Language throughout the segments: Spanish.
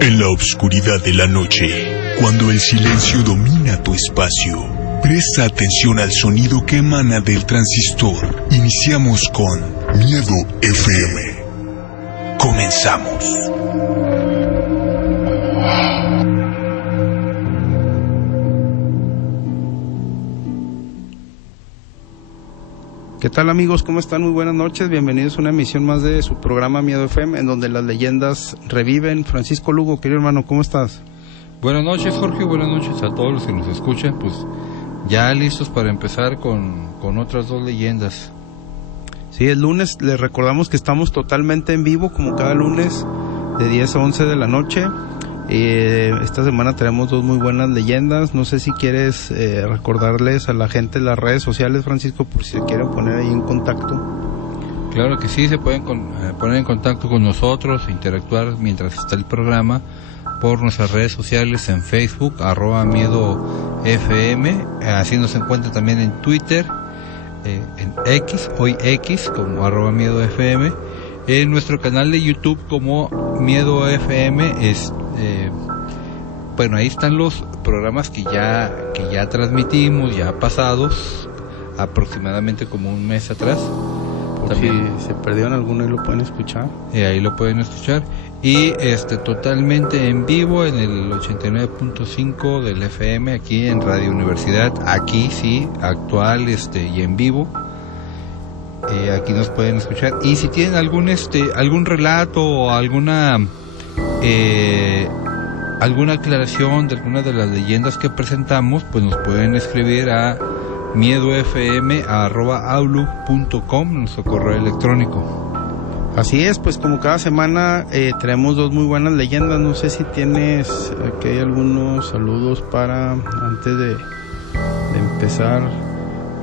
En la oscuridad de la noche, cuando el silencio domina tu espacio, presta atención al sonido que emana del transistor. Iniciamos con Miedo FM. Comenzamos. ¿Qué tal, amigos? ¿Cómo están? Muy buenas noches. Bienvenidos a una emisión más de su programa Miedo FM, en donde las leyendas reviven. Francisco Lugo, querido hermano, ¿cómo estás? Buenas noches, Jorge. Buenas noches a todos los que nos escuchan. Pues ya listos para empezar con otras dos leyendas. Sí, el lunes les recordamos que estamos totalmente en vivo, como cada lunes, de 10 a 11 de la noche. Esta semana tenemos dos muy buenas leyendas. No sé si quieres recordarles a la gente las redes sociales, Francisco, por si se quieren poner ahí en contacto. Claro que sí, se pueden poner en contacto con nosotros, interactuar mientras está el programa por nuestras redes sociales en Facebook, @MiedoFM, así nos encuentra también en Twitter, en X, hoy X, como @MiedoFM, en nuestro canal de YouTube como Miedo FM. Bueno, ahí están los programas que ya transmitimos, ya pasados, aproximadamente como un mes atrás. También, si se perdieron alguno, ahí lo pueden escuchar. Ahí lo pueden escuchar. Y totalmente en vivo en el 89.5 del FM, aquí en Radio Universidad, aquí sí, actual y en vivo. Aquí nos pueden escuchar. Y si tienen algún relato o alguna aclaración de alguna de las leyendas que presentamos, pues nos pueden escribir a miedofm@outlook.com, nuestro correo electrónico. Así es, pues como cada semana traemos dos muy buenas leyendas. No sé si tienes aquí hay algunos saludos para antes de empezar.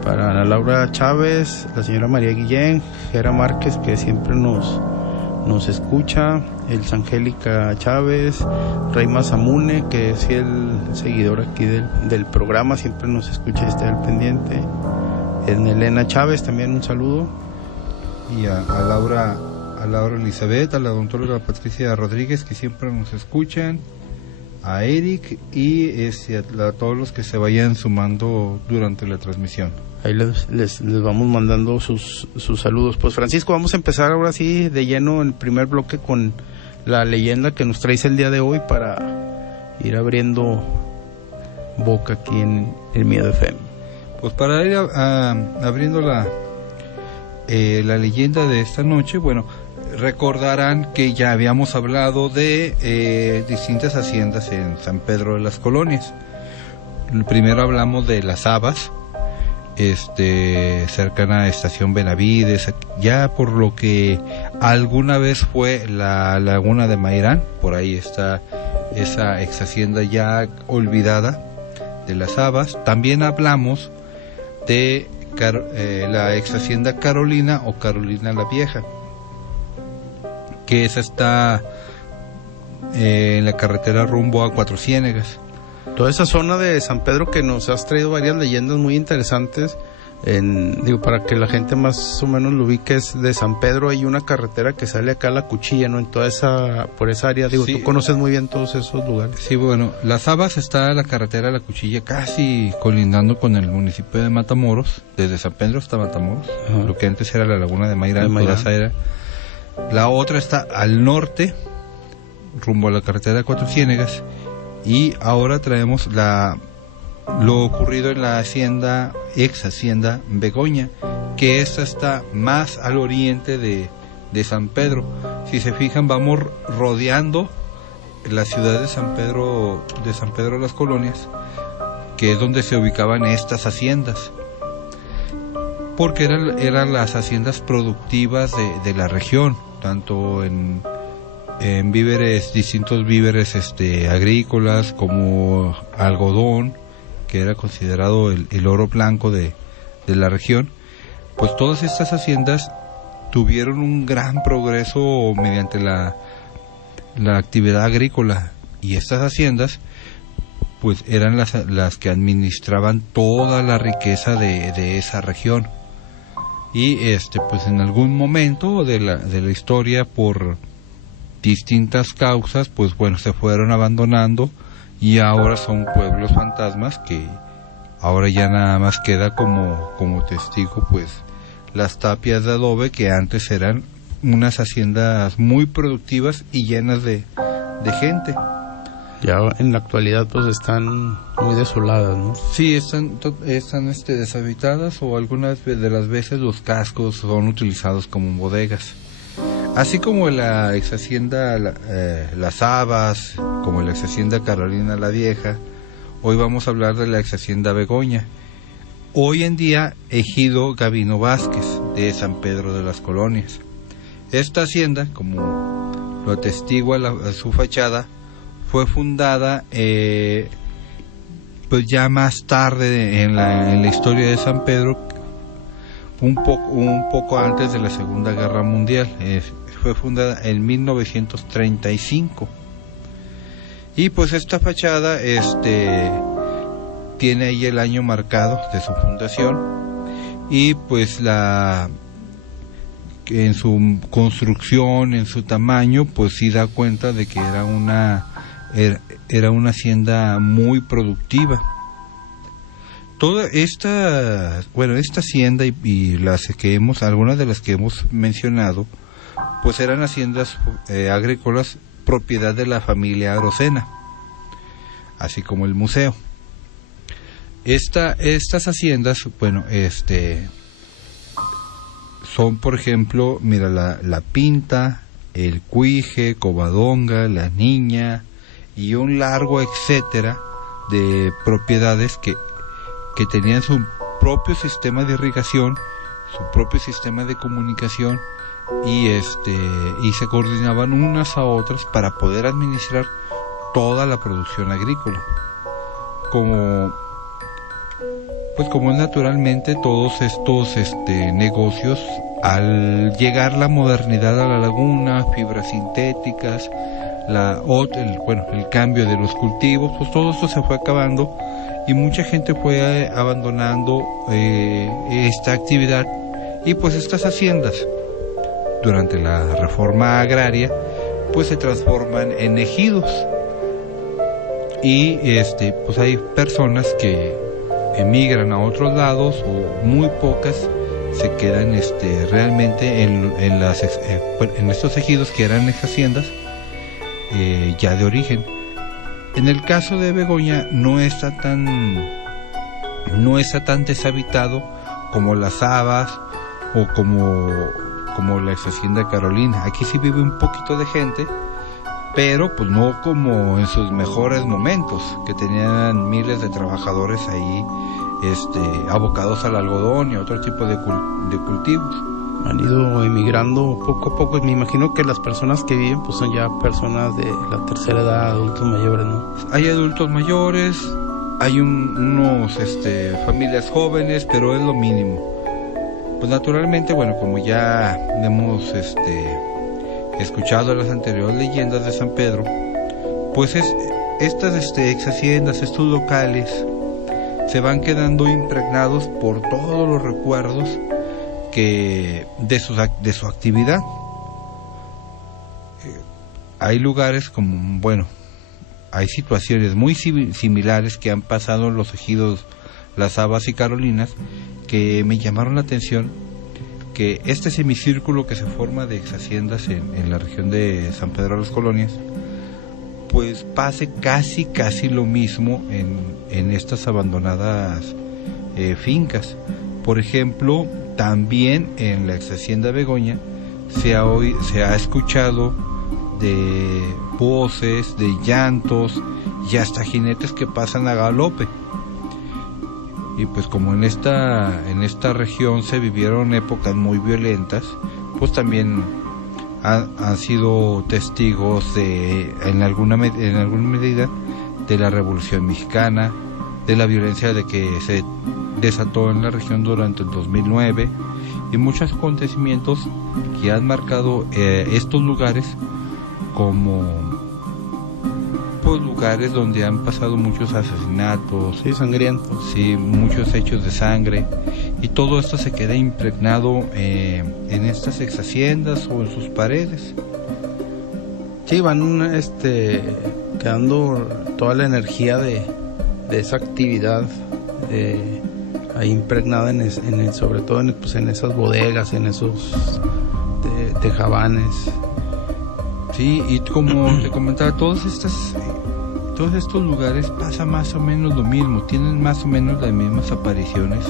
Para Ana Laura Chávez, la señora María Guillén, Gera Márquez, que siempre nos escucha, Elsa Angélica Chávez, Reyma Zamune, que es fiel seguidor aquí del programa, siempre nos escucha y está al pendiente. Elena Chávez, también un saludo. Y a Laura Elizabeth, a la odontóloga Patricia Rodríguez, que siempre nos escuchan, a Eric y a todos los que se vayan sumando durante la transmisión. Ahí les vamos mandando sus saludos. Pues Francisco, vamos a empezar ahora sí de lleno en el primer bloque con la leyenda que nos traes el día de hoy para ir abriendo boca aquí en el Miedo FM. Pues para ir abriendo la leyenda de esta noche, bueno, recordarán que ya habíamos hablado de distintas haciendas en San Pedro de las Colonias. Primero hablamos de las Habas, cercana a Estación Benavides, ya por lo que alguna vez fue la Laguna de Mairán. Por ahí está esa ex hacienda ya olvidada de las Habas. También hablamos de la ex hacienda Carolina o Carolina la Vieja, que esa está en la carretera rumbo a Cuatro Ciénegas. Toda esa zona de San Pedro que nos has traído varias leyendas muy interesantes, para que la gente más o menos lo ubique, es de San Pedro hay una carretera que sale acá a La Cuchilla, ¿no? En toda por esa área, sí. Tú conoces muy bien todos esos lugares. Sí, bueno, Las Habas está la carretera a La Cuchilla, casi colindando con el municipio de Matamoros, desde San Pedro hasta Matamoros. Ajá. Lo que antes era la Laguna de Mairán. Toda esa era. La otra está al norte, rumbo a la carretera de Cuatro Ciénegas, y ahora traemos lo ocurrido en la ex hacienda Begoña, que esta está más al oriente de San Pedro. Si se fijan, vamos rodeando la ciudad de San Pedro de las Colonias, que es donde se ubicaban estas haciendas, porque eran las haciendas productivas de la región, tanto en víveres, distintos víveres agrícolas, como algodón, que era considerado el oro blanco de la región. Pues todas estas haciendas tuvieron un gran progreso mediante la actividad agrícola, y estas haciendas pues eran las que administraban toda la riqueza de esa región. Y pues en algún momento de la historia, por distintas causas, pues bueno, se fueron abandonando y ahora son pueblos fantasmas que ahora ya nada más queda como testigo pues las tapias de adobe que antes eran unas haciendas muy productivas y llenas de gente. Ya en la actualidad pues están muy desoladas, ¿no? Sí, están deshabitadas, o algunas de las veces los cascos son utilizados como bodegas. Así como la ex hacienda Las Habas, como la ex hacienda Carolina la Vieja, hoy vamos a hablar de la ex hacienda Begoña. Hoy en día, ejido Gabino Vázquez, de San Pedro de las Colonias. Esta hacienda, como lo atestigua su fachada, fue fundada pues ya más tarde en la historia de San Pedro, un poco antes de la Segunda Guerra Mundial. Fue fundada en 1935. Y pues esta fachada tiene ahí el año marcado de su fundación, y pues en su construcción, en su tamaño, pues sí da cuenta de que era una hacienda muy productiva. Toda esta hacienda y algunas de las que hemos mencionado, pues eran haciendas agrícolas propiedad de la familia Arocena, así como el museo. Estas haciendas, son, por ejemplo, mira, la Pinta, el Cuije, Covadonga, La Niña y un largo etcétera de propiedades que tenían su propio sistema de irrigación, su propio sistema de comunicación, y se coordinaban unas a otras para poder administrar toda la producción agrícola. Como naturalmente todos estos negocios, al llegar la modernidad a la laguna, fibras sintéticas, el cambio de los cultivos, pues todo esto se fue acabando y mucha gente fue abandonando esta actividad, y pues estas haciendas durante la reforma agraria pues se transforman en ejidos, y pues hay personas que emigran a otros lados, o muy pocas se quedan realmente en estos ejidos que eran ex haciendas ya de origen. En el caso de Begoña no está tan deshabitado como Las Habas o como la ex hacienda Carolina. Aquí sí vive un poquito de gente, pero pues no como en sus mejores momentos, que tenían miles de trabajadores ahí abocados al algodón y a otro tipo de cultivos. Han ido emigrando poco a poco. Me imagino que las personas que viven pues son ya personas de la tercera edad, adultos mayores, ¿no? Hay adultos mayores, hay unos familias jóvenes, pero es lo mínimo. Pues naturalmente, como ya hemos escuchado las anteriores leyendas de San Pedro, pues estas ex haciendas, estos locales, se van quedando impregnados por todos los recuerdos de su actividad. Hay lugares hay situaciones muy similares que han pasado en los ejidos Las Habas y Carolinas, que me llamaron la atención, que este semicírculo que se forma de ex haciendas en la región de San Pedro de las Colonias, pues pase casi lo mismo en estas abandonadas fincas. Por ejemplo, también en la ex hacienda Begoña se ha escuchado de voces, de llantos y hasta jinetes que pasan a galope. Y pues como en esta región se vivieron épocas muy violentas, pues también han sido testigos en alguna medida de la Revolución Mexicana, de la violencia de que se desató en la región durante el 2009, y muchos acontecimientos que han marcado estos lugares como pues lugares donde han pasado muchos asesinatos, sí, sangrientos, sí, muchos hechos de sangre, y todo esto se queda impregnado en estas ex haciendas o en sus paredes. Sí, van quedando toda la energía de esa actividad ahí impregnada sobre todo en esas bodegas, en esos tejabanes. Sí, y como te comentaba, todos estos lugares pasa más o menos lo mismo, tienen más o menos las mismas apariciones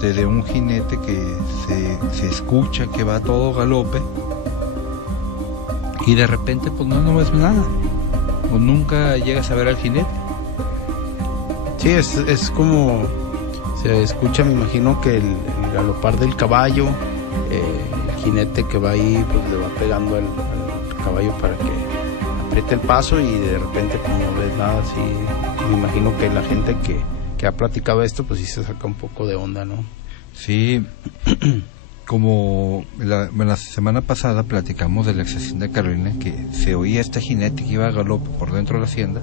de un jinete que se escucha que va a todo galope y de repente pues no ves nada, o nunca llegas a ver al jinete. Sí, es como se escucha, me imagino que el galopar del caballo, el jinete que va ahí pues le va pegando al caballo para que apriete el paso, y de repente pues no ves nada. Así me imagino que la gente que ha platicado esto pues sí se saca un poco de onda, ¿no? Sí. Como la semana pasada platicamos de la ex hacienda Carolina, que se oía este jinete que iba a galope por dentro de la hacienda,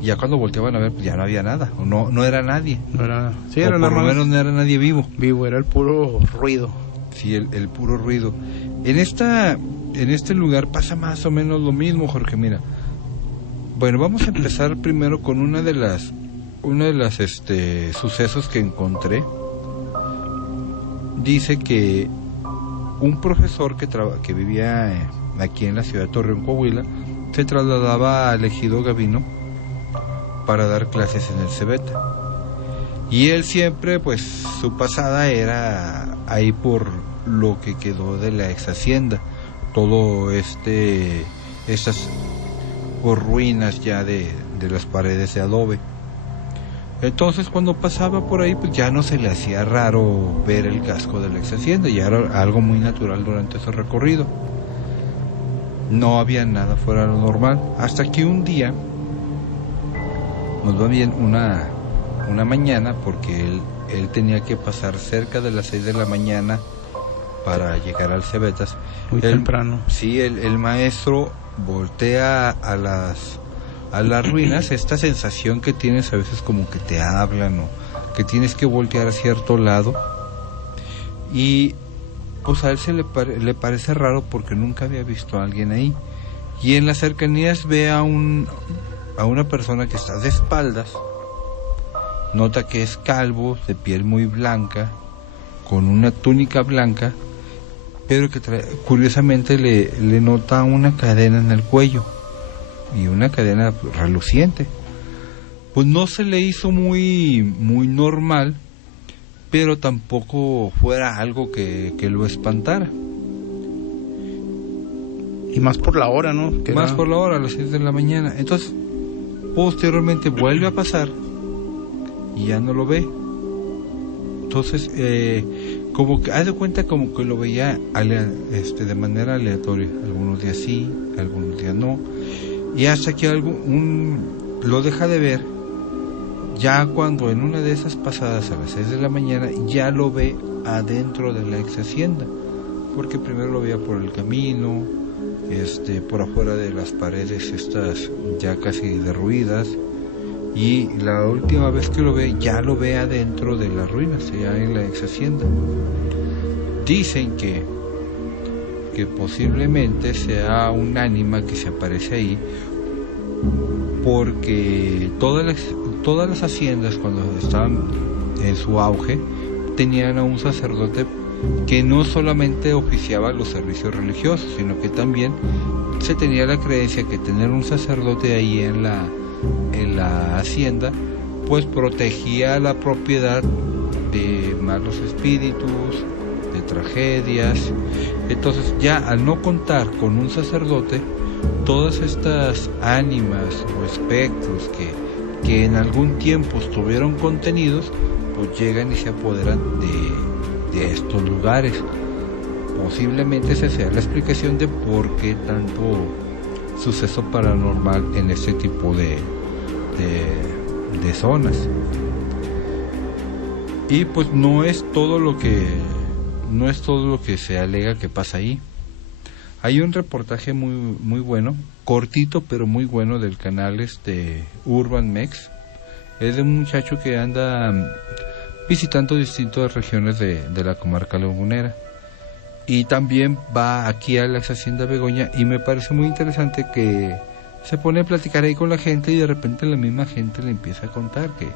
y ya cuando volteaban a ver pues ya no había nada, o no era nadie, sí, era por lo menos no era nadie vivo, era el puro ruido. Sí, el puro ruido. En este lugar pasa más o menos lo mismo, Jorge. Mira, bueno, vamos a empezar primero con una de las sucesos que encontré. Dice que un profesor que vivía aquí en la ciudad de Torreón, Coahuila, se trasladaba al ejido Gavino para dar clases en el Cebeta. Y él siempre, pues, su pasada era ahí por lo que quedó de la ex hacienda. Todo estas por ruinas ya de las paredes de adobe. Entonces cuando pasaba por ahí pues ya no se le hacía raro ver el casco de la ex hacienda, ya era algo muy natural durante ese recorrido. No había nada fuera de lo normal, hasta que un día nos va bien una mañana, porque él tenía que pasar cerca de las 6 de la mañana para llegar al Cebetas. Muy temprano. Sí, el maestro voltea a las ruinas, esta sensación que tienes a veces como que te hablan, o que tienes que voltear a cierto lado, y pues a él le parece raro porque nunca había visto a alguien ahí, y en las cercanías ve a una persona que está de espaldas, nota que es calvo, de piel muy blanca, con una túnica blanca, pero que curiosamente le nota una cadena en el cuello, y una cadena reluciente. Pues no se le hizo muy normal, pero tampoco fuera algo que lo espantara. Y más por la hora, ¿no? Por la hora, a las 6 de la mañana. Entonces, posteriormente vuelve a pasar y ya no lo ve. Entonces, como que haz de cuenta como que lo veía de manera aleatoria. Algunos días sí, algunos días no. Y hasta que lo deja de ver, ya cuando en una de esas pasadas a las 6 de la mañana ya lo ve adentro de la ex hacienda, porque primero lo veía por el camino, por afuera de las paredes estas ya casi derruidas, y la última vez que lo ve, ya lo ve adentro de las ruinas, ya en la ex hacienda. Dicen que posiblemente sea un ánima que se aparece ahí, porque todas las haciendas cuando estaban en su auge tenían a un sacerdote que no solamente oficiaba los servicios religiosos, sino que también se tenía la creencia que tener un sacerdote ahí en la hacienda pues protegía la propiedad de malos espíritus, de tragedias. Entonces ya al no contar con un sacerdote, todas estas ánimas o espectros que en algún tiempo estuvieron contenidos, pues llegan y se apoderan de estos lugares. Posiblemente esa sea la explicación de por qué tanto suceso paranormal en este tipo de zonas. Y pues no es todo lo que se alega que pasa ahí. Hay un reportaje muy bueno, cortito pero muy bueno, del canal Urban Mex. Es de un muchacho que anda visitando distintas regiones de la comarca lagunera, Y también va aquí a la ex hacienda Begoña, y me parece muy interesante que se pone a platicar ahí con la gente y de repente la misma gente le empieza a contar que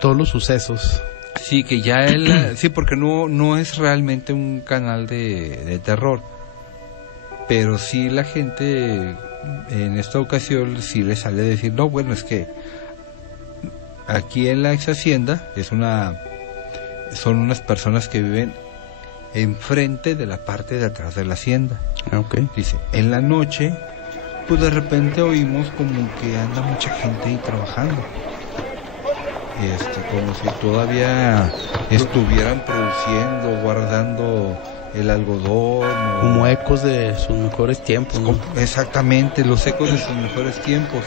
todos los sucesos. Sí, que ya él, sí, porque no es realmente un canal de terror, pero sí la gente en esta ocasión sí le sale a decir, no, bueno, es que aquí en la ex hacienda son unas personas que viven enfrente de la parte de atrás de la hacienda. Okay. Dice, en la noche, pues de repente oímos como que anda mucha gente ahí trabajando. Como si todavía estuvieran produciendo, guardando el algodón. Como ecos de sus mejores tiempos, ¿no? Exactamente, los ecos de sus mejores tiempos.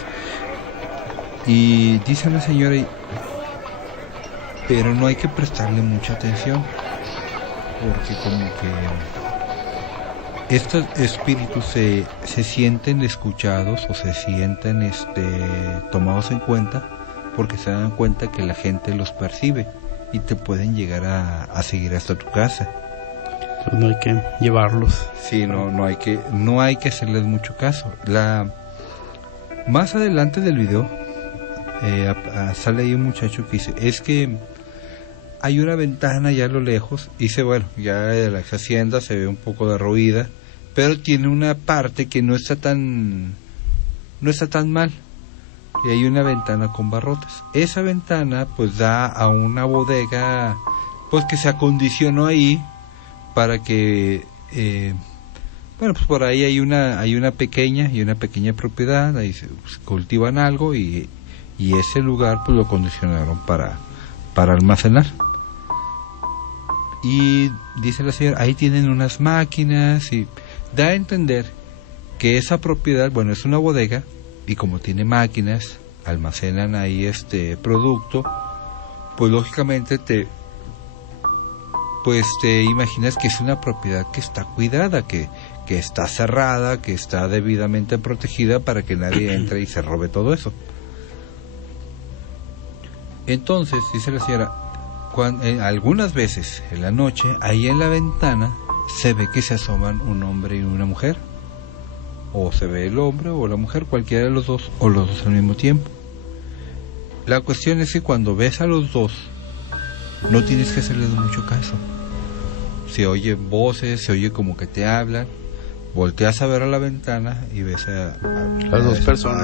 Y dice la señora, pero no hay que prestarle mucha atención, porque como que estos espíritus se sienten escuchados o se sienten tomados en cuenta, porque se dan cuenta que la gente los percibe y te pueden llegar a seguir hasta tu casa. Pues no hay que llevarlos. Sí, no hay que hacerles mucho caso. Más adelante del video sale ahí un muchacho que dice, es que hay una ventana ya a lo lejos, y dice, bueno, ya de la hacienda se ve un poco derruida, pero tiene una parte que no está tan mal, y hay una ventana con barrotes. Esa ventana pues da a una bodega pues que se acondicionó ahí para que pues por ahí hay una pequeña propiedad, ahí se cultivan algo, y ese lugar pues lo acondicionaron para almacenar. Y dice la señora, ahí tienen unas máquinas, y da a entender que esa propiedad, bueno, es una bodega, y como tiene máquinas, almacenan ahí producto, pues lógicamente te imaginas que es una propiedad que está cuidada, que está cerrada, que está debidamente protegida para que nadie entre y se robe todo eso. Entonces, dice la señora, algunas veces en la noche, ahí en la ventana, se ve que se asoman un hombre y una mujer. O se ve el hombre o la mujer, cualquiera de los dos, o los dos al mismo tiempo. La cuestión es que cuando ves a los dos, no tienes que hacerles mucho caso. Se oyen voces, se oye como que te hablan, volteas a ver a la ventana y ves a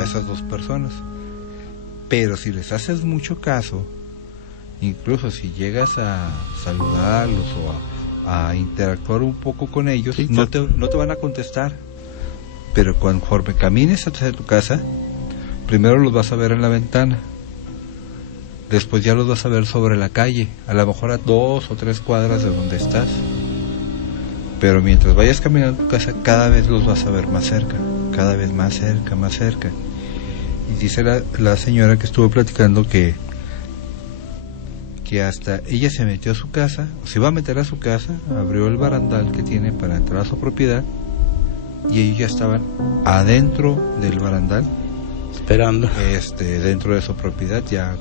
esas dos personas. Pero si les haces mucho caso, incluso si llegas a saludarlos o a interactuar un poco con ellos, sí, no te van a contestar. Pero conforme camines hacia tu casa, primero los vas a ver en la ventana, después ya los vas a ver sobre la calle, a lo mejor a 2 o 3 cuadras de donde estás. Pero mientras vayas caminando a tu casa, cada vez los vas a ver más cerca, cada vez más cerca, más cerca. Y dice la señora que estuvo platicando que hasta ella se metió a su casa, se iba a meter a su casa, abrió el barandal que tiene para entrar a su propiedad, y ellos ya estaban adentro del barandal esperando, dentro de su propiedad, ya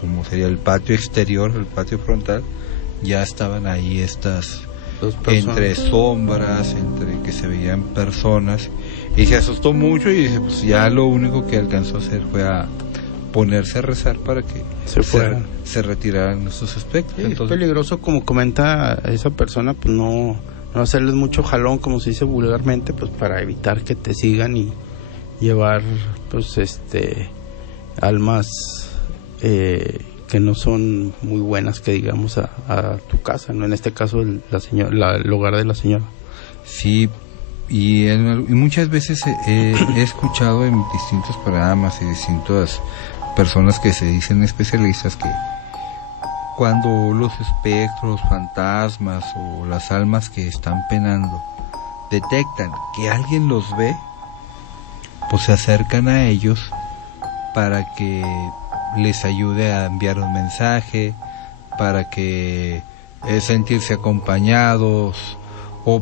como sería el patio exterior, el patio frontal, ya estaban ahí estas entre sombras, entre que se veían personas, y se asustó mucho y dice, pues ya lo único que alcanzó a hacer fue a ponerse a rezar para que se retiraran esos aspectos. Sí, entonces, es peligroso, como comenta esa persona, pues no hacerles mucho jalón, como se dice vulgarmente, pues para evitar que te sigan y llevar pues almas que no son muy buenas, que digamos a tu casa, no en este caso el hogar de la señora. Sí, y muchas veces he escuchado en distintos programas y distintas personas que se dicen especialistas que cuando los espectros, fantasmas o las almas que están penando detectan que alguien los ve, pues se acercan a ellos para que les ayude a enviar un mensaje, para que sentirse acompañados, o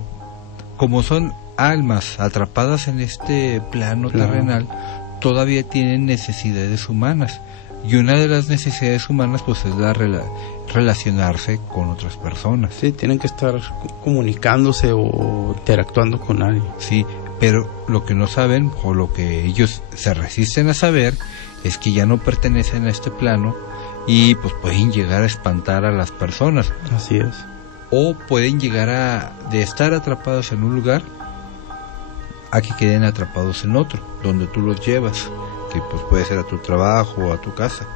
como son almas atrapadas en este plano terrenal, todavía tienen necesidades humanas. Y una de las necesidades humanas pues es relacionarse con otras personas. Sí, tienen que estar comunicándose o interactuando con alguien. Sí, pero lo que no saben o lo que ellos se resisten a saber es que ya no pertenecen a este plano y pues pueden llegar a espantar a las personas. Así es. O pueden llegar de estar atrapados en un lugar a que queden atrapados en otro, donde tú los llevas, que pues puede ser a tu trabajo o a tu casa.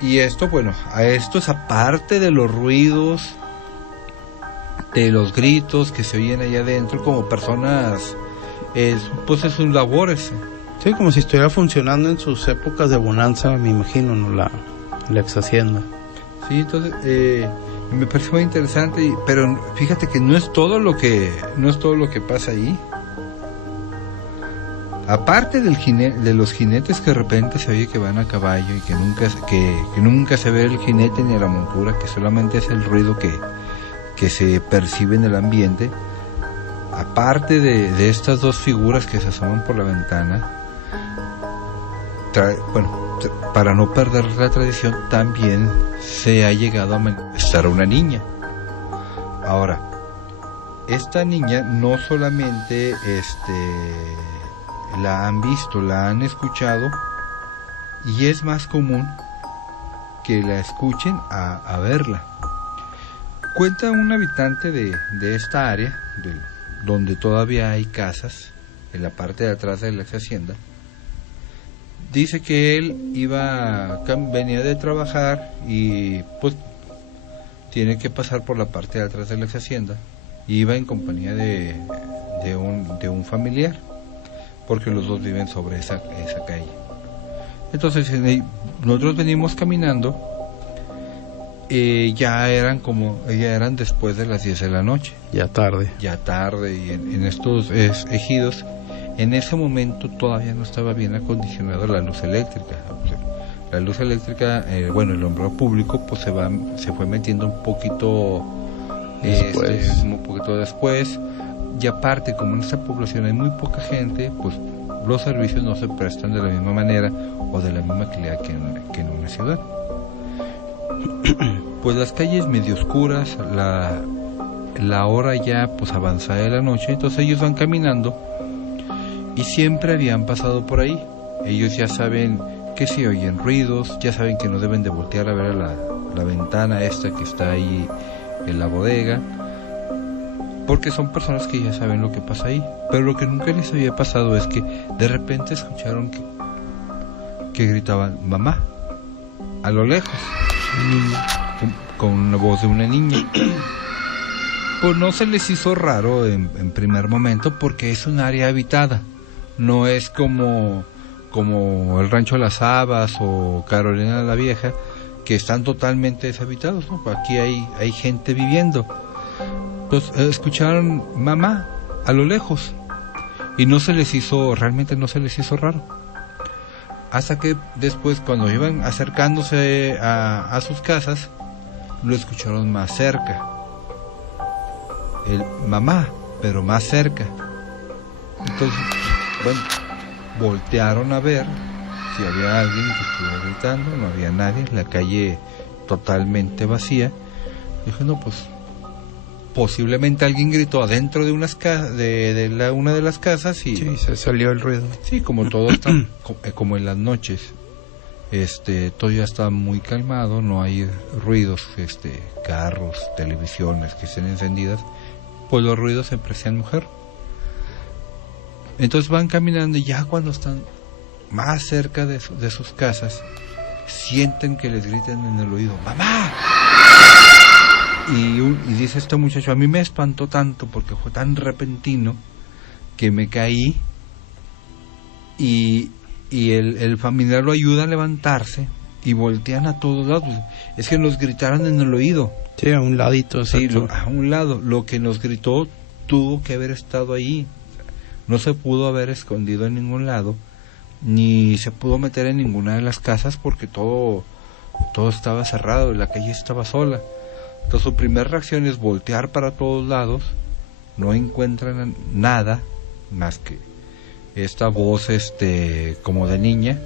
Y esto, bueno, a esto es aparte de los ruidos, de los gritos que se oyen allá adentro como personas, pues es sus labores. Sí, como si estuviera funcionando en sus épocas de bonanza, me imagino, ¿no? La ex hacienda. Sí, entonces me parece muy interesante, pero fíjate que no es todo lo que pasa ahí. Aparte de los jinetes que de repente se oye que van a caballo y que nunca se ve el jinete ni la montura, que solamente es el ruido que se percibe en el ambiente. Aparte de estas dos figuras que se asoman por la ventana, para no perder la tradición, también se ha llegado a manifestar una niña. Ahora, esta niña no solamente la han visto, la han escuchado, y es más común que la escuchen a verla. Cuenta un habitante de esta área, donde todavía hay casas, en la parte de atrás de la ex hacienda. Dice que él venía de trabajar y pues tiene que pasar por la parte de atrás de la ex hacienda. Iba en compañía de un familiar, porque los dos viven sobre esa calle. Entonces nosotros venimos caminando, ya eran después de las 10 de la noche. Ya tarde, y en estos ejidos, en ese momento todavía no estaba bien acondicionada la luz eléctrica. La luz eléctrica, el alumbrado público, pues se fue metiendo un poquito después. Y aparte, como en esta población hay muy poca gente, pues los servicios no se prestan de la misma manera o de la misma calidad que en una ciudad. Pues las calles medio oscuras, la hora ya pues avanzada de la noche, entonces ellos van caminando y siempre habían pasado por ahí. Ellos ya saben que si oyen ruidos, ya saben que no deben de voltear a ver a la ventana esta que está ahí en la bodega, porque son personas que ya saben lo que pasa ahí. Pero lo que nunca les había pasado es que de repente escucharon que gritaban mamá a lo lejos, con una voz de una niña. Pues no se les hizo raro en primer momento, porque es un área habitada, no es como el Rancho Las Habas o Carolina la Vieja, que están totalmente deshabitados, ¿no? Aquí hay gente viviendo. Pues escucharon mamá a lo lejos y realmente no se les hizo raro, hasta que después, cuando iban acercándose a sus casas, lo escucharon más cerca, el mamá, pero más cerca. Entonces, voltearon a ver si había alguien que estuviera gritando. No había nadie, la calle totalmente vacía. Dije, no, pues posiblemente alguien gritó adentro de una de las casas y sí, se salió el ruido. Sí, como todo está como en las noches, todo ya está muy calmado, no hay ruidos, carros, televisiones que estén encendidas, pues los ruidos se aprecian mujer. Entonces van caminando y ya cuando están más cerca de sus casas, sienten que les gritan en el oído, ¡mamá! Y dice este muchacho, a mí me espantó tanto porque fue tan repentino que me caí, y el familiar lo ayuda a levantarse y voltean a todos lados. Es que nos gritaron en el oído. Sí, a un ladito. Sí, a un lado. Lo que nos gritó tuvo que haber estado ahí. No se pudo haber escondido en ningún lado, ni se pudo meter en ninguna de las casas, porque todo estaba cerrado y la calle estaba sola. Entonces su primera reacción es voltear para todos lados, no encuentran nada más que esta voz como de niña,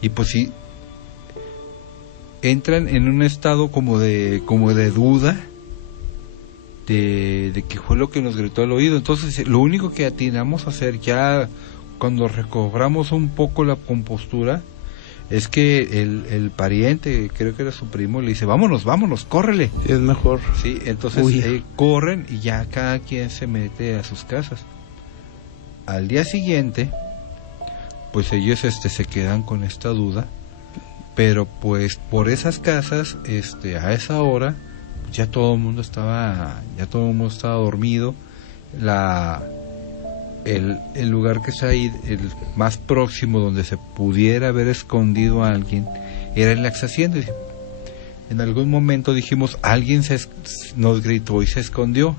Y pues sí, entran en un estado como de duda de qué fue lo que nos gritó al oído. Entonces lo único que atinamos a hacer ya cuando recobramos un poco la compostura es que el pariente, creo que era su primo, le dice, vámonos, córrele. Es mejor. Sí, entonces corren y ya cada quien se mete a sus casas. Al día siguiente, pues ellos se quedan con esta duda, pero pues por esas casas, a esa hora, ya todo el mundo estaba dormido. El lugar que está ahí, el más próximo donde se pudiera haber escondido a alguien, era en la exhacienda. En algún momento dijimos, alguien nos gritó y se escondió,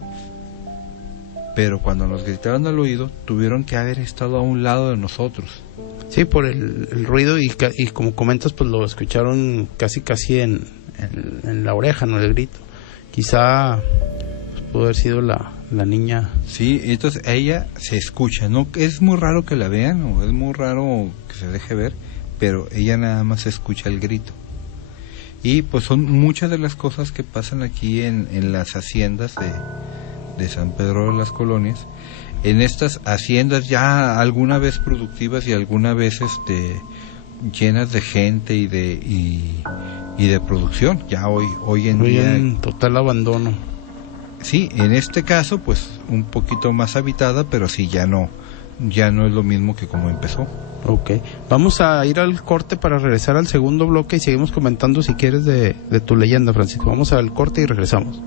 pero cuando nos gritaron al oído, tuvieron que haber estado a un lado de nosotros. Sí, por el ruido y como comentas, pues lo escucharon casi en la oreja, ¿no? El grito. Quizá pues, pudo haber sido la niña. Sí, entonces ella se escucha, ¿no? Es muy raro que la vean, o es muy raro que se deje ver, pero ella nada más escucha el grito. Y pues son muchas de las cosas que pasan aquí en las haciendas de San Pedro de las Colonias. En estas haciendas ya alguna vez productivas y alguna vez llenas de gente y de producción, ya hoy en día en total abandono. Sí, en este caso pues un poquito más habitada, pero sí ya no es lo mismo que como empezó. Ok, vamos a ir al corte para regresar al segundo bloque y seguimos comentando si quieres de tu leyenda, Francisco. Vamos al corte y regresamos.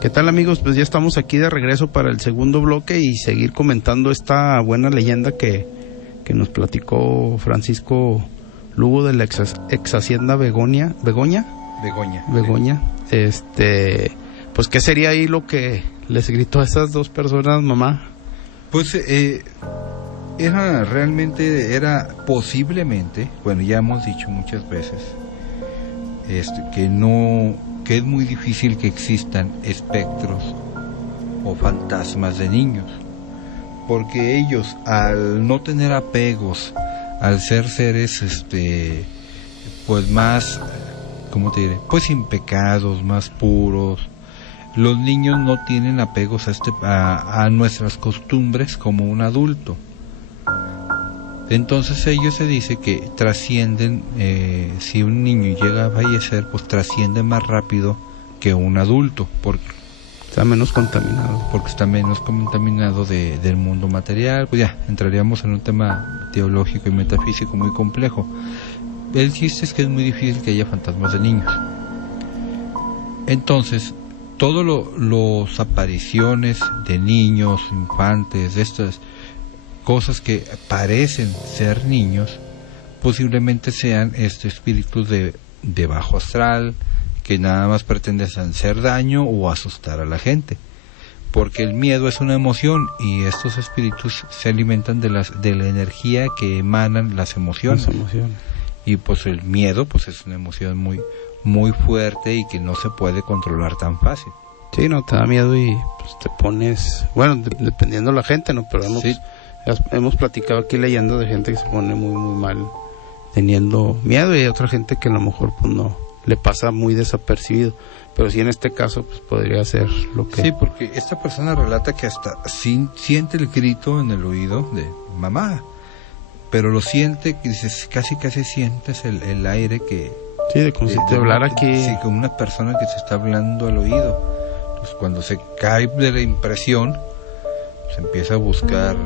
¿Qué tal, amigos? Pues ya estamos aquí de regreso para el segundo bloque y seguir comentando esta buena leyenda que nos platicó Francisco Lugo de la ex hacienda Begoña. Pues ¿qué sería ahí lo que les gritó a esas dos personas, mamá? Pues era posiblemente, bueno, ya hemos dicho muchas veces que es muy difícil que existan espectros o fantasmas de niños, porque ellos, al no tener apegos, al ser seres pues más, ¿cómo te diré? Pues sin pecados, más puros. Los niños no tienen apegos a nuestras costumbres como un adulto. Entonces ellos se dice que trascienden, si un niño llega a fallecer, pues trasciende más rápido que un adulto, porque está menos contaminado. Porque está menos contaminado del mundo material. Pues ya, entraríamos en un tema teológico y metafísico muy complejo. El chiste es que es muy difícil que haya fantasmas de niños. Entonces, todas las apariciones de niños, infantes, de estas cosas que parecen ser niños, posiblemente sean espíritus de bajo astral, que nada más pretenden hacer daño o asustar a la gente, porque el miedo es una emoción y estos espíritus se alimentan de la energía que emanan las emociones. Y pues el miedo pues es una emoción muy muy fuerte y que no se puede controlar tan fácil. Sí, no, te da miedo y pues te pones, bueno, dependiendo de la gente, ¿no? Pero hemos platicado aquí leyendo de gente que se pone muy muy mal teniendo miedo, y hay otra gente que a lo mejor pues no le pasa muy desapercibido, pero sí en este caso pues podría ser lo que... Sí, porque esta persona relata que hasta siente el grito en el oído de mamá, pero lo siente, que dices, casi sientes el aire que... Sí, de como si te hablara aquí... Sí, como una persona que se está hablando al oído. Entonces cuando se cae de la impresión, se empieza a buscar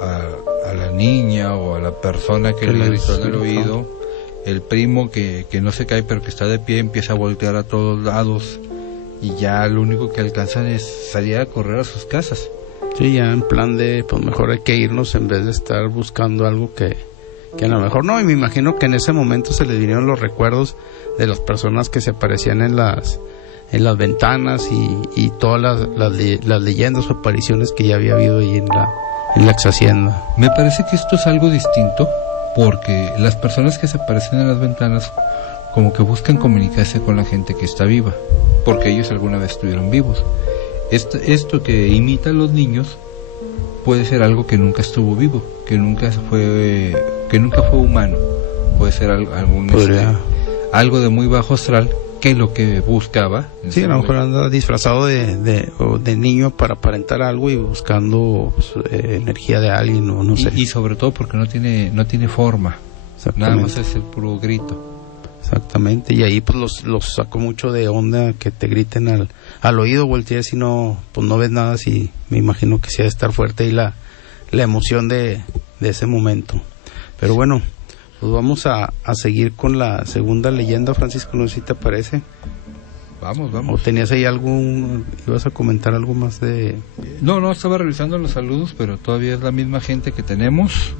a la niña o a la persona que le gritó en el oído. El primo que no se cae pero que está de pie empieza a voltear a todos lados y ya lo único que alcanzan es salir a correr a sus casas. Sí, ya en plan de pues mejor hay que irnos en vez de estar buscando algo que a lo mejor no. Y me imagino que en ese momento se les vinieron los recuerdos de las personas que se aparecían en las ventanas y todas las leyendas o apariciones que ya había habido ahí en la ex hacienda. Me parece que esto es algo distinto, porque las personas que se aparecen en las ventanas como que buscan comunicarse con la gente que está viva, porque ellos alguna vez estuvieron vivos. Esto que imitan los niños puede ser algo que nunca estuvo vivo, que nunca fue humano, puede ser algo de muy bajo astral, que es lo que buscaba. Sí, a lo mejor anda disfrazado de niño para aparentar algo y buscando pues, energía de alguien o no sé. Y sobre todo porque no tiene forma, nada más es el puro grito. Exactamente, y ahí pues los sacó mucho de onda que te griten al oído, volteas si no, pues no ves nada, si me imagino que sí ha de estar fuerte ahí la emoción de ese momento. Pero bueno, pues vamos a seguir con la segunda leyenda, Francisco, no sé si te parece. Vamos. ¿O tenías ahí ibas a comentar algo más de...? No, estaba revisando los saludos, pero todavía es la misma gente que tenemos,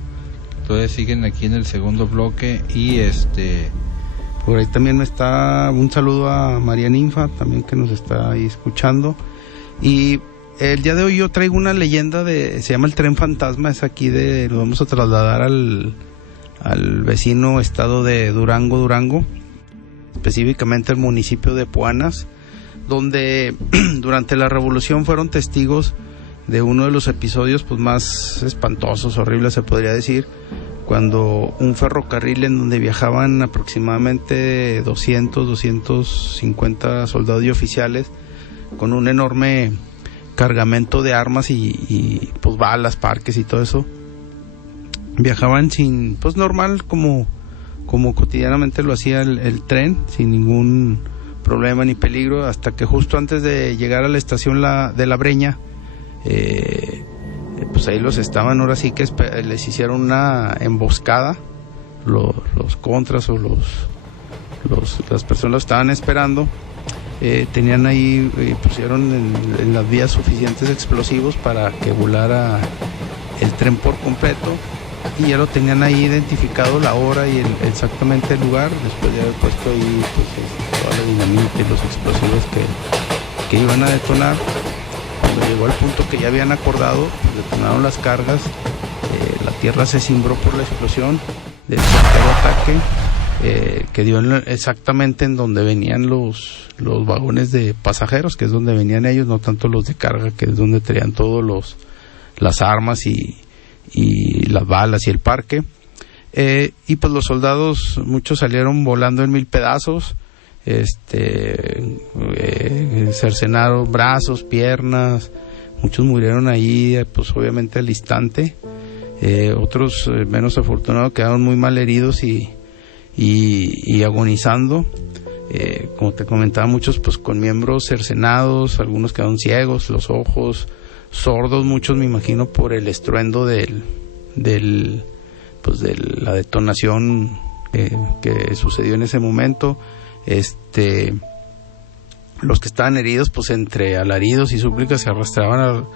todavía siguen aquí en el segundo bloque y Por ahí también un saludo a María Ninfa, también que nos está ahí escuchando. Y el día de hoy yo traigo una leyenda se llama el Tren Fantasma, es aquí lo vamos a trasladar al vecino estado de Durango, específicamente el municipio de Puanas, donde durante la revolución fueron testigos de uno de los episodios pues más espantosos, horribles se podría decir, cuando un ferrocarril en donde viajaban aproximadamente 250 soldados y oficiales con un enorme cargamento de armas y pues balas, parques y todo eso, viajaban pues normal como cotidianamente lo hacía el tren, sin ningún problema ni peligro, hasta que justo antes de llegar a la estación de La Breña, pues ahí los estaban, ahora sí que les hicieron una emboscada, los contras o las personas lo estaban esperando, tenían ahí, pusieron en las vías suficientes explosivos para que volara el tren por completo, y ya lo tenían ahí identificado la hora y exactamente el lugar, después de haber puesto ahí pues, toda la dinamita y los explosivos que iban a detonar. Cuando llegó al punto que ya habían acordado, pues, detonaron las cargas, la tierra se cimbró por la explosión del certero ataque, que dio exactamente en donde venían los vagones de pasajeros, que es donde venían ellos, no tanto los de carga, que es donde traían todos las armas y las balas y el parque. Y pues los soldados, muchos salieron volando en 1000 pedazos, cercenaron brazos, piernas, muchos murieron ahí, pues obviamente al instante, otros menos afortunados quedaron muy mal heridos y agonizando, como te comentaba, muchos pues con miembros cercenados, algunos quedaron ciegos, los ojos, sordos, muchos me imagino por el estruendo de la detonación que sucedió en ese momento. Los que estaban heridos, pues entre alaridos y súplicas se arrastraban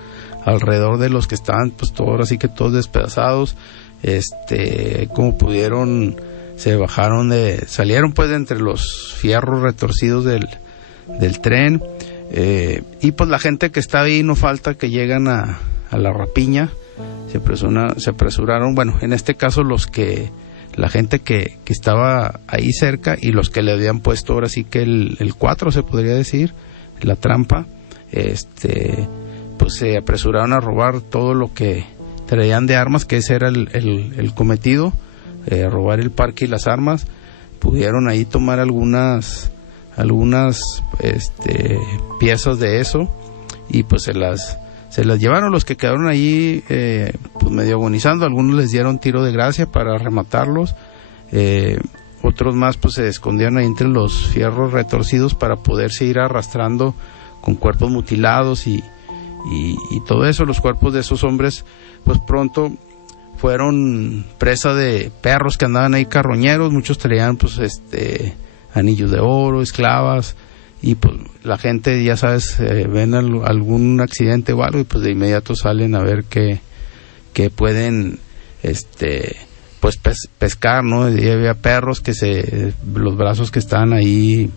alrededor de los que estaban, pues todos, así que todos despedazados, como pudieron, salieron pues de entre los fierros retorcidos del tren, y pues la gente que está ahí, no falta que llegan a la rapiña, se apresuraron, bueno, en este caso la gente que estaba ahí cerca y los que le habían puesto ahora sí que el 4 se podría decir, la trampa, pues se apresuraron a robar todo lo que traían de armas, que ese era el cometido, robar el parque y las armas. Pudieron ahí tomar algunas piezas de eso y pues se las llevaron. Los que quedaron ahí pues medio agonizando, algunos les dieron tiro de gracia para rematarlos, otros más pues se escondieron ahí entre los fierros retorcidos para poderse ir arrastrando con cuerpos mutilados y todo eso. Los cuerpos de esos hombres pues pronto fueron presa de perros que andaban ahí carroñeros, muchos traían pues anillos de oro, esclavas, y pues la gente, ya sabes, ven algún accidente o algo y pues de inmediato salen a ver qué pueden pues pescar, ¿no? Y había perros los brazos que estaban ahí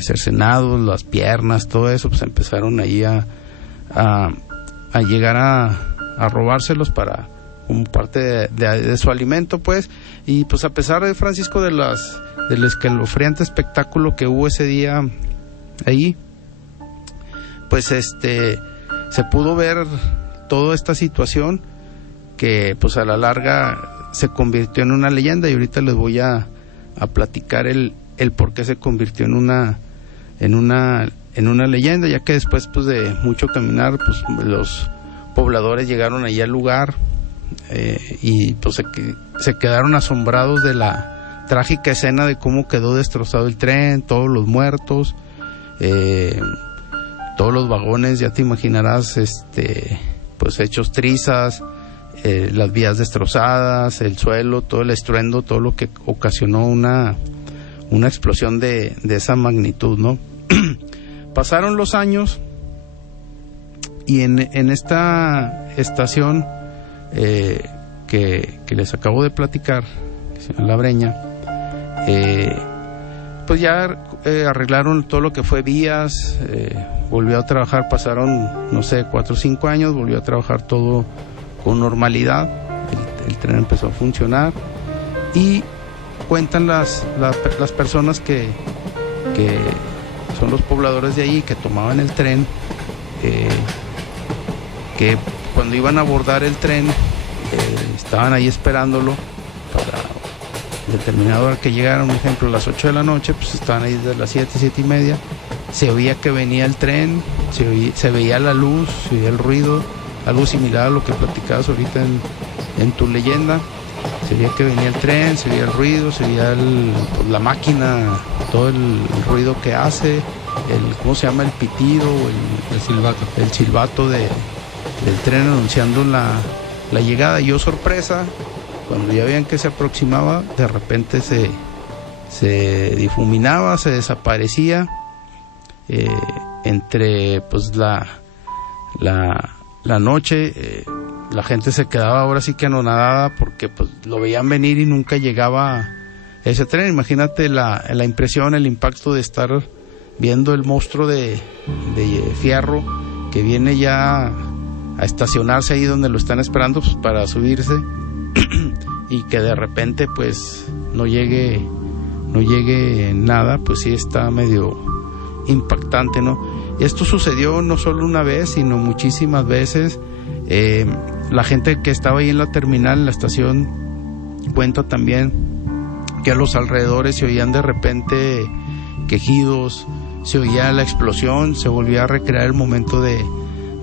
cercenados, las piernas, todo eso, pues empezaron ahí a llegar a robárselos para como parte de su alimento, pues. Y pues a pesar de, Francisco, del escalofriante espectáculo que hubo ese día ahí, pues se pudo ver toda esta situación que pues a la larga se convirtió en una leyenda, y ahorita les voy a platicar el por qué se convirtió en una leyenda, ya que después pues de mucho caminar, pues los pobladores llegaron allí al lugar y pues se quedaron asombrados de la trágica escena de cómo quedó destrozado el tren, todos los muertos, todos los vagones, ya te imaginarás, pues hechos trizas, las vías destrozadas, el suelo, todo el estruendo, todo lo que ocasionó una explosión de esa magnitud, ¿no? Pasaron los años y en esta estación que les acabo de platicar, que se llama La Breña, pues ya arreglaron todo lo que fue vías, volvió a trabajar, pasaron, no sé, 4 o 5 años, volvió a trabajar todo con normalidad, el tren empezó a funcionar, y cuentan las personas que son los pobladores de ahí, que tomaban el tren, que cuando iban a abordar el tren, estaban ahí esperándolo para determinada hora que llegaron, por ejemplo a las 8 de la noche, pues estaban ahí desde las 7, 7 y media, se oía que venía el tren, se veía la luz, se veía el ruido, algo similar a lo que platicabas ahorita en tu leyenda. Se veía que venía el tren, se veía el ruido, se veía pues, la máquina, todo el ruido que hace, ¿cómo se llama? El pitido, el silbato del tren anunciando la llegada. Y sorpresa, cuando ya veían que se aproximaba, de repente se difuminaba, se desaparecía, entre pues la noche. La gente se quedaba ahora sí que anonadada porque pues lo veían venir y nunca llegaba ese tren. Imagínate la impresión, el impacto de estar viendo el monstruo de fierro que viene ya a estacionarse ahí donde lo están esperando, pues, para subirse, y que de repente pues no llegue nada, pues sí está medio impactante, ¿no? Y esto sucedió no solo una vez, sino muchísimas veces. La gente que estaba ahí en la terminal, en la estación, cuenta también que a los alrededores se oían de repente quejidos, se oía la explosión, se volvía a recrear el momento de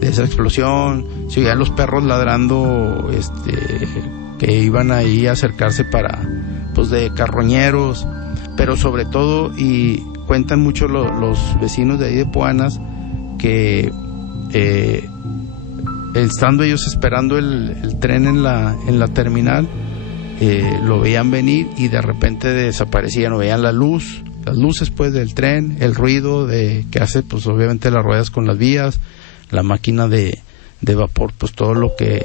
esa explosión, se oían los perros ladrando, que iban ahí a acercarse pues de carroñeros, pero sobre todo, y cuentan mucho los vecinos de ahí de Puanas, que estando ellos esperando el tren en la terminal, lo veían venir y de repente desaparecían, o veían las luces pues del tren, el ruido que hace pues obviamente las ruedas con las vías, la máquina de vapor, pues todo lo que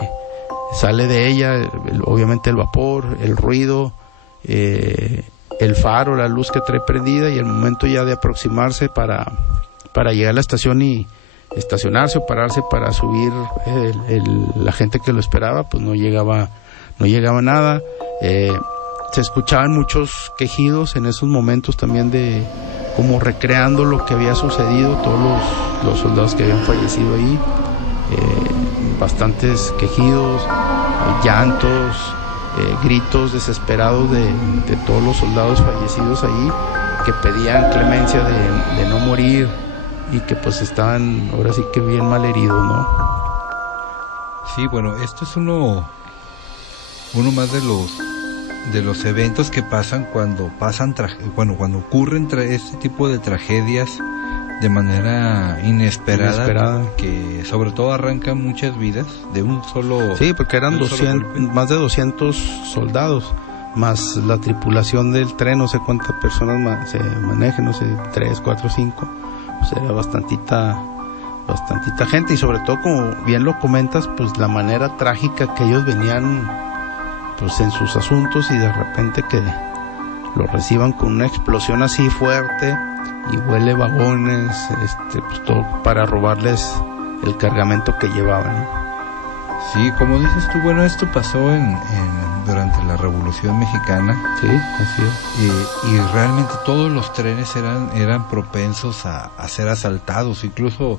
sale de ella, obviamente el vapor, el ruido, el faro, la luz que trae prendida, y el momento ya de aproximarse para llegar a la estación y estacionarse o pararse para subir la gente que lo esperaba, pues no llegaba nada. Se escuchaban muchos quejidos en esos momentos también, de como recreando lo que había sucedido, todos los soldados que habían fallecido ahí, bastantes quejidos, llantos, gritos desesperados de todos los soldados fallecidos ahí, que pedían clemencia de no morir, y que pues estaban ahora sí que bien mal heridos, ¿no? Sí, bueno, esto es uno más de los eventos que pasan cuando ocurren este tipo de tragedias de manera inesperada, que sobre todo arrancan muchas vidas de un solo. Sí, porque eran más de 200 soldados, más la tripulación del tren, no sé cuántas personas más se manejen, no sé, 3, 4, 5, pues era bastantita gente, y sobre todo, como bien lo comentas, pues la manera trágica que ellos venían pues en sus asuntos, y de repente que lo reciban con una explosión así fuerte y huele vagones, pues todo para robarles el cargamento que llevaban, ¿no? Sí, como dices tú, bueno, esto pasó durante la Revolución Mexicana. Sí, así es. Y realmente todos los trenes eran propensos a ser asaltados. Incluso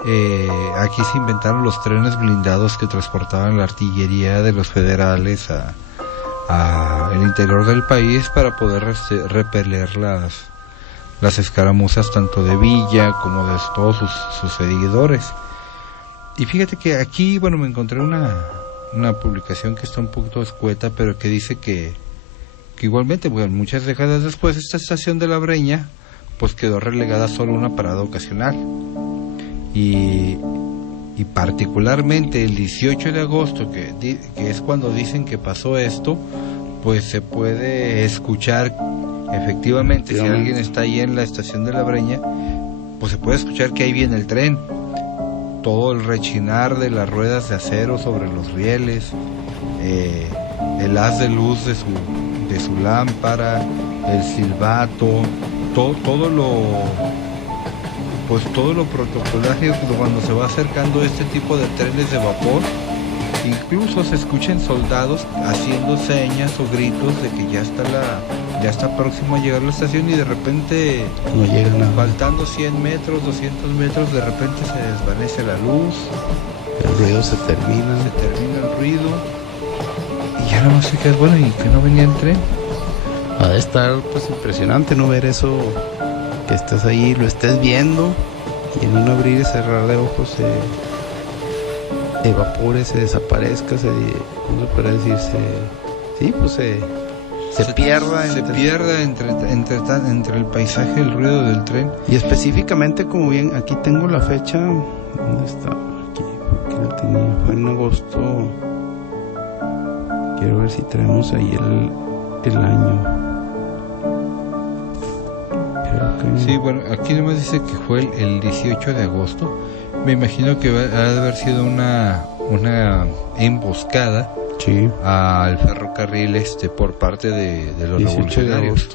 aquí se inventaron los trenes blindados que transportaban la artillería de los federales a el interior del país para poder repeler las escaramuzas tanto de Villa como de todos sus seguidores. Y fíjate que aquí, bueno, me encontré una publicación que está un poquito escueta, pero que dice que igualmente, bueno, muchas décadas después, esta estación de La Breña pues quedó relegada solo a una parada ocasional. Y particularmente el 18 de agosto, que es cuando dicen que pasó esto, pues se puede escuchar efectivamente, si alguien está ahí en la estación de La Breña, pues se puede escuchar que ahí viene el tren. Todo el rechinar de las ruedas de acero sobre los rieles, el haz de luz de su lámpara, el silbato, todo lo protocolario cuando se va acercando este tipo de trenes de vapor. Incluso se escuchan soldados haciendo señas o gritos de que ya está próximo a llegar la estación, y de repente, no llega nada. Faltando 100 metros, 200 metros, de repente se desvanece la luz, el ruido se termina el ruido, y ya nada más se queda, bueno, y que no venía el tren. Ha de estar pues impresionante no ver eso, que estés ahí, lo estés viendo, y en un abrir y cerrar de ojos se evapore, se desaparezca, ¿cómo se puede decir? Se pierda entre el paisaje, el ruido del tren. Y específicamente, como bien, aquí tengo la fecha, ¿dónde está? Aquí la tenía, fue en agosto. Quiero ver si traemos ahí el año. Creo que... Sí, bueno, aquí nomás dice que fue el 18 de agosto. Me imagino que ha de haber sido una emboscada, sí, al ferrocarril por parte de los revolucionarios.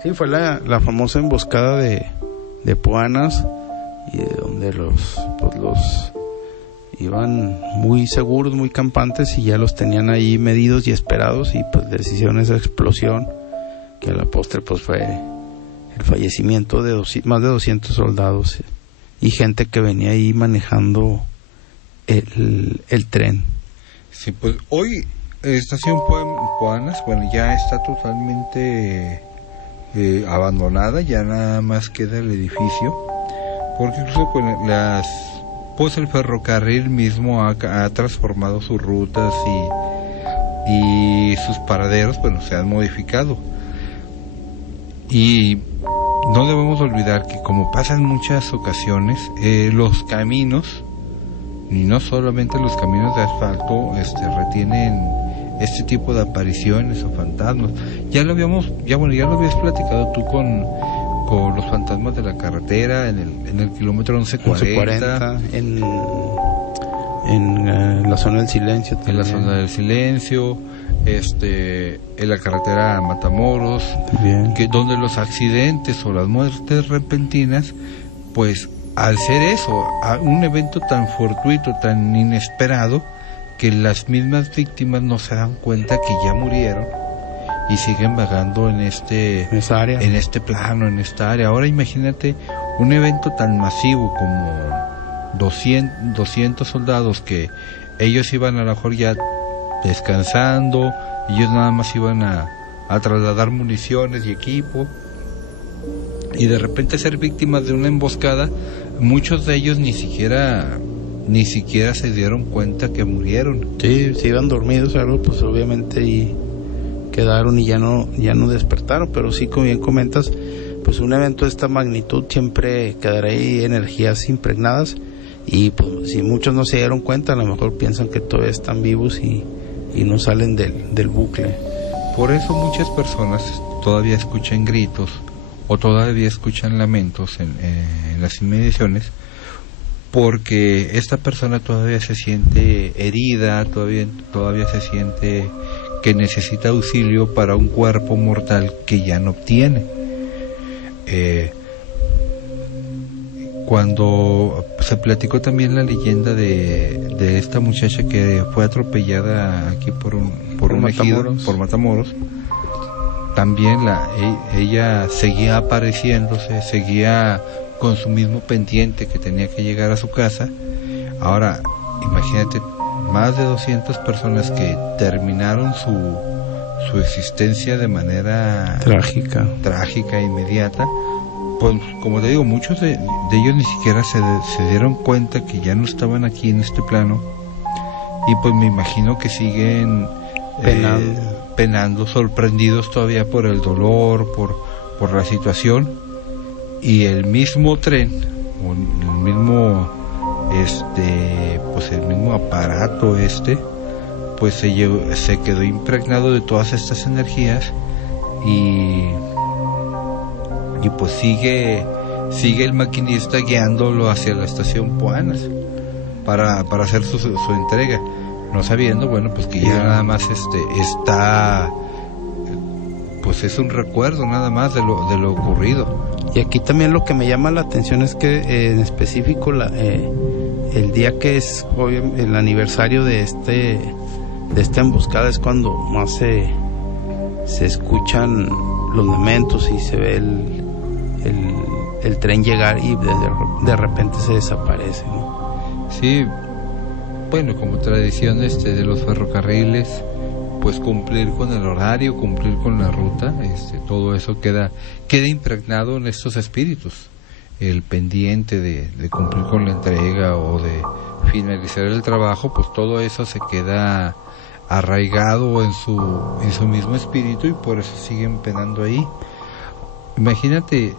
Sí, fue la famosa emboscada de Puanas, y de donde los iban muy seguros, muy campantes, y ya los tenían ahí medidos y esperados, y pues les hicieron esa explosión que a la postre pues fue el fallecimiento de más de 200 soldados y gente que venía ahí manejando el tren. Sí, pues hoy Estación Puanas, bueno, ya está totalmente abandonada, ya nada más queda el edificio, porque incluso pues el ferrocarril mismo ha transformado sus rutas y sus paraderos, bueno, se han modificado. Y no debemos olvidar que, como pasa en muchas ocasiones, los caminos, y no solamente los caminos de asfalto, retienen este tipo de apariciones o fantasmas. Ya lo habías platicado tú con los fantasmas de la carretera en el kilómetro 1140, en la zona del silencio también. En la zona del silencio, en la carretera Matamoros, donde los accidentes o las muertes repentinas, pues al ser eso, un evento tan fortuito, tan inesperado, que las mismas víctimas no se dan cuenta que ya murieron y siguen vagando en esta área. Ahora imagínate un evento tan masivo como 200 soldados, que ellos iban a lo mejor ya descansando, ellos nada más iban a trasladar municiones y equipo, y de repente ser víctimas de una emboscada. Muchos de ellos ni siquiera se dieron cuenta que murieron. Sí, se iban dormidos algo, pues obviamente, y quedaron y ya no despertaron. Pero sí, como bien comentas, pues un evento de esta magnitud siempre quedará ahí energías impregnadas, y pues si muchos no se dieron cuenta, a lo mejor piensan que todavía están vivos y no salen del bucle. Por eso muchas personas todavía escuchan gritos o todavía escuchan lamentos en las inmediaciones, porque esta persona todavía se siente herida, todavía se siente que necesita auxilio para un cuerpo mortal que ya no obtiene. cuando se platicó también la leyenda de esta muchacha que fue atropellada aquí por un ejido, por Matamoros, también ella seguía apareciéndose, seguía con su mismo pendiente que tenía que llegar a su casa. Ahora, imagínate, más de 200 personas que terminaron su existencia de manera trágica, inmediata. Pues como te digo, muchos de ellos ni siquiera se dieron cuenta que ya no estaban aquí en este plano, y pues me imagino que siguen penando, sorprendidos todavía por el dolor, por la situación. Y el mismo tren, el mismo pues el mismo aparato pues se quedó impregnado de todas estas energías, y pues sigue el maquinista guiándolo hacia la estación Puanas para hacer su entrega, no sabiendo, bueno, pues que ya nada más está, pues es un recuerdo nada más de lo ocurrido. Y aquí también lo que me llama la atención es que en específico el día que es hoy el aniversario de esta emboscada es cuando más se escuchan los lamentos y se ve el tren llegar, y de repente se desaparece, ¿no? Sí, bueno, como tradición de los ferrocarriles, pues cumplir con el horario, cumplir con la ruta, todo eso queda impregnado en estos espíritus. El pendiente de cumplir con la entrega o de finalizar el trabajo, pues todo eso se queda arraigado en su mismo espíritu, y por eso siguen penando ahí. Imagínate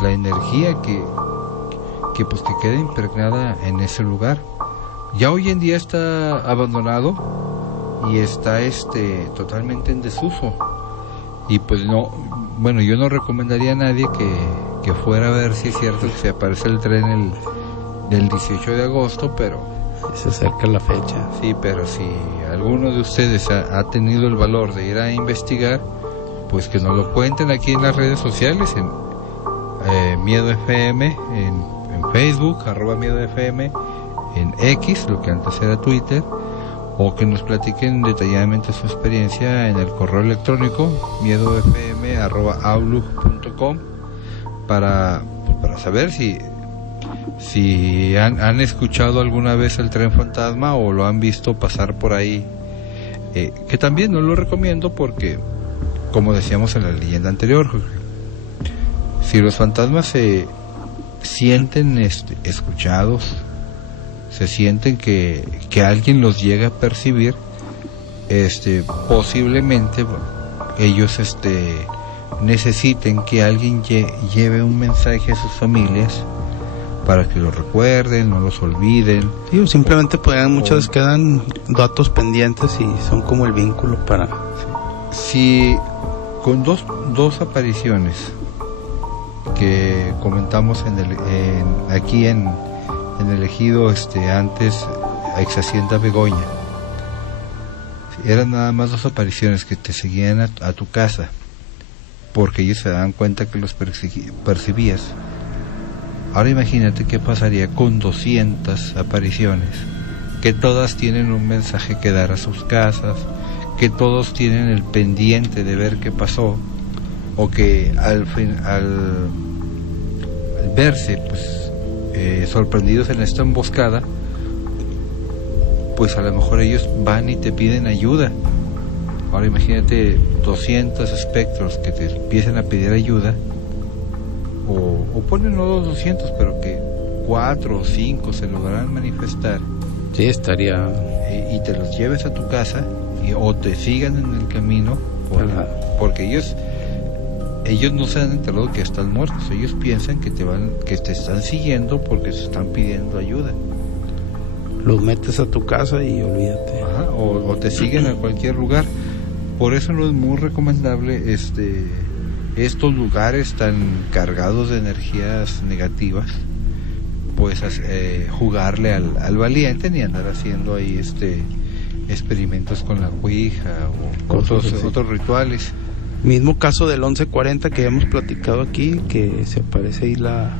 la energía que pues que queda impregnada en ese lugar. Ya hoy en día está abandonado y está totalmente en desuso, y pues no, bueno, yo no recomendaría a nadie que fuera a ver si es cierto que se aparece el tren del 18 de agosto, pero se acerca la fecha. Sí, pero si alguno de ustedes ha tenido el valor de ir a investigar, pues que nos lo cuenten aquí en las redes sociales, en Miedo FM, en Facebook, @MiedoFM, en X, lo que antes era Twitter, o que nos platiquen detalladamente su experiencia en el correo electrónico miedofm@outlook.com para saber si han escuchado alguna vez el tren fantasma o lo han visto pasar por ahí, que también no lo recomiendo porque, como decíamos en la leyenda anterior, si los fantasmas se sienten escuchados, se sienten que alguien los llega a percibir, posiblemente ellos necesiten que alguien lleve un mensaje a sus familias para que los recuerden, no los olviden. Sí, o simplemente muchas quedan datos pendientes y son como el vínculo para... Si con dos apariciones que comentamos aquí en el ejido, antes ex Hacienda Begoña, eran nada más 2 apariciones que te seguían a tu casa porque ellos se daban cuenta que los percibías. Ahora imagínate qué pasaría con 200 apariciones, que todas tienen un mensaje que dar a sus casas, que todos tienen el pendiente de ver qué pasó, o que al verse pues sorprendidos en esta emboscada, pues a lo mejor ellos van y te piden ayuda. Ahora imagínate 200 espectros que te empiezan a pedir ayuda, o ponen no los 200, pero que 4 o 5 se lograrán manifestar. Sí, estaría... Y te los lleves a tu casa, o te sigan en el camino, porque ellos no se han enterado que están muertos. Ellos piensan que te están siguiendo porque se están pidiendo ayuda. Los metes a tu casa y olvídate. Ajá, o te siguen a cualquier lugar. Por eso no es muy recomendable estos lugares tan cargados de energías negativas, pues jugarle al valiente, ni andar haciendo ahí experimentos con la ouija o otros rituales. Mismo caso del 1140 que hemos platicado aquí, que se aparece ahí la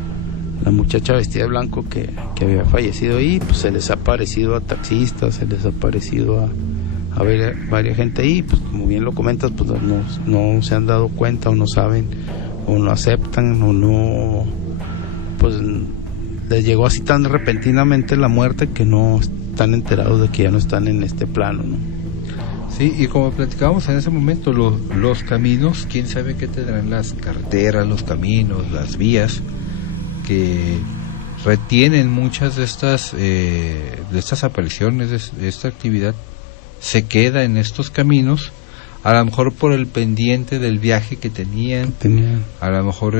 la muchacha vestida de blanco que había fallecido ahí, pues se les ha aparecido a taxistas, se les ha aparecido a varias gente ahí, pues como bien lo comentas, pues no se han dado cuenta o no saben o no aceptan o no, pues les llegó así tan repentinamente la muerte que no están enterados de que ya no están en este plano, ¿no? Sí, y como platicábamos en ese momento, los caminos, quién sabe qué tendrán las carreteras, los caminos, las vías, que retienen muchas de estas apariciones, de esta actividad, se queda en estos caminos, a lo mejor por el pendiente del viaje que tenían. A lo mejor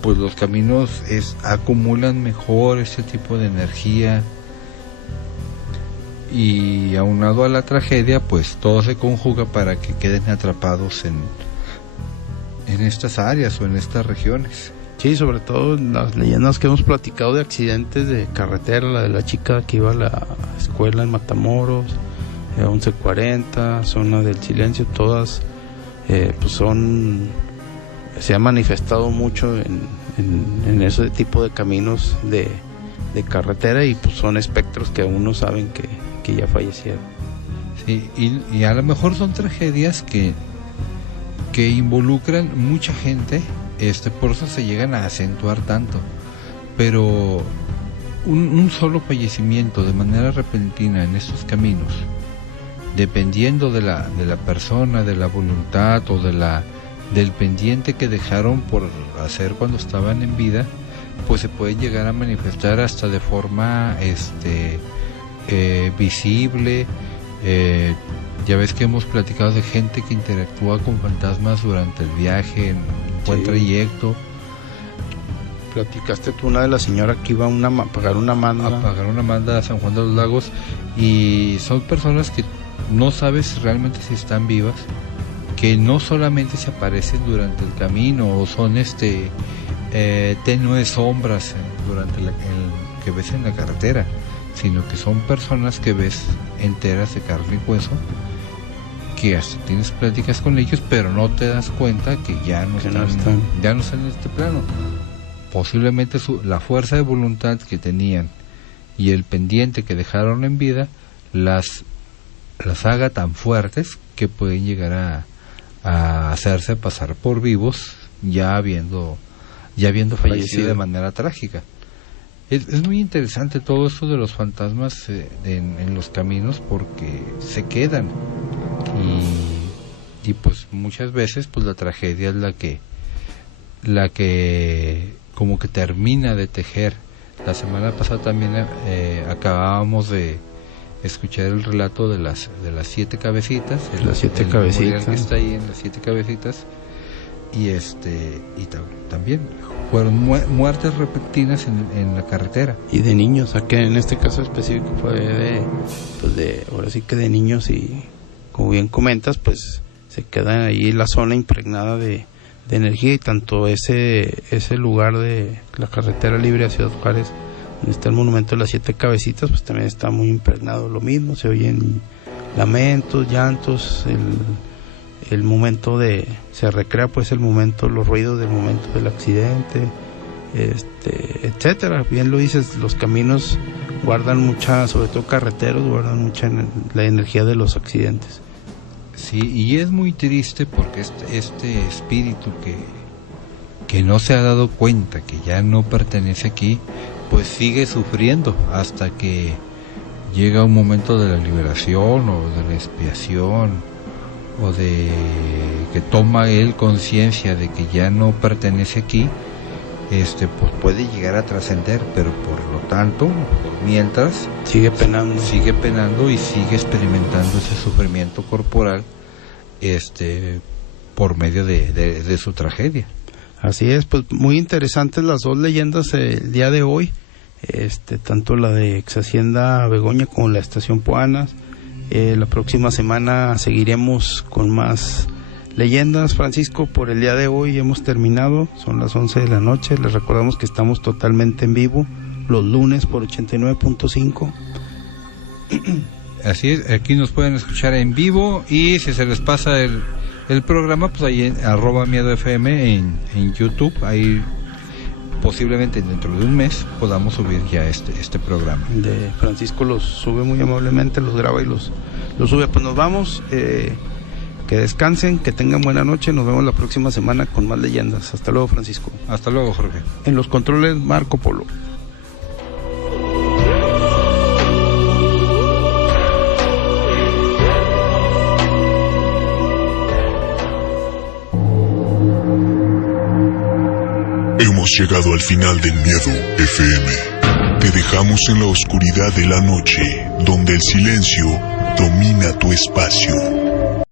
pues los caminos acumulan mejor este tipo de energía, y aunado a la tragedia, pues todo se conjuga para que queden atrapados en estas áreas o en estas regiones. Sí, sobre todo las leyendas que hemos platicado de accidentes de carretera, la de la chica que iba a la escuela en Matamoros, 1140, Zona del Silencio, todas pues se ha manifestado mucho en ese tipo de caminos de carretera, y pues son espectros que aún no saben que ya fallecieron. Sí, y a lo mejor son tragedias que involucran mucha gente, por eso se llegan a acentuar tanto, pero un solo fallecimiento de manera repentina en estos caminos, dependiendo de la persona, de la voluntad o del pendiente que dejaron por hacer cuando estaban en vida, pues se puede llegar a manifestar hasta de forma visible. Ya ves que hemos platicado de gente que interactúa con fantasmas durante el viaje, en buen trayecto. Platicaste tú una de la señora que iba a pagar una manda a San Juan de los Lagos, y son personas que no sabes realmente si están vivas, que no solamente se aparecen durante el camino o son tenues sombras durante que ves en la carretera, sino que son personas que ves enteras de carne y hueso, que hasta tienes pláticas con ellos, pero no te das cuenta que ya no están en este plano. Posiblemente la fuerza de voluntad que tenían y el pendiente que dejaron en vida las haga tan fuertes que pueden llegar a hacerse pasar por vivos ya habiendo fallecido de manera trágica. Es muy interesante todo esto de los fantasmas en los caminos, porque se quedan y pues muchas veces pues la tragedia es la que como que termina de tejer. La semana pasada también acabábamos de escuchar el relato de las 7 cabecitas, las 7 cabecitas que está ahí en las 7 cabecitas, y también fueron muertes repentinas en la carretera, y de niños, que en este caso específico fue ahora sí que de niños, y como bien comentas, pues se queda ahí la zona impregnada de energía, y tanto ese lugar de la carretera libre a Ciudad Juárez, donde está el monumento de las 7 cabecitas, pues también está muy impregnado lo mismo. Se oyen lamentos, llantos, el momento se recrea pues el momento, los ruidos del momento del accidente, etcétera. Bien lo dices, los caminos guardan mucha, sobre todo carreteros, guardan mucha la energía de los accidentes. Sí, y es muy triste porque este espíritu que no se ha dado cuenta que ya no pertenece aquí, pues sigue sufriendo hasta que llega un momento de la liberación o de la expiación, o de que toma él conciencia de que ya no pertenece aquí, pues puede llegar a trascender, pero por lo tanto, mientras sigue penando y sigue experimentando ese sufrimiento corporal, por medio de su tragedia. Así es, pues muy interesantes las dos leyendas el día de hoy, tanto la de Ex Hacienda Begoña como la Estación Puanas. La próxima semana seguiremos con más leyendas, Francisco. Por el día de hoy hemos terminado, son las 11 de la noche. Les recordamos que estamos totalmente en vivo los lunes por 89.5. Así es, aquí nos pueden escuchar en vivo, y si se les pasa el programa, pues ahí en @miedofm en YouTube, ahí posiblemente dentro de un mes podamos subir ya este programa. De Francisco los sube muy amablemente, los graba y los sube. Pues nos vamos, que descansen, que tengan buena noche, nos vemos la próxima semana con más leyendas. Hasta luego, Francisco. Hasta luego, Jorge. En los controles, Marco Polo. Hemos llegado al final del Miedo FM. Te dejamos en la oscuridad de la noche, donde el silencio domina tu espacio.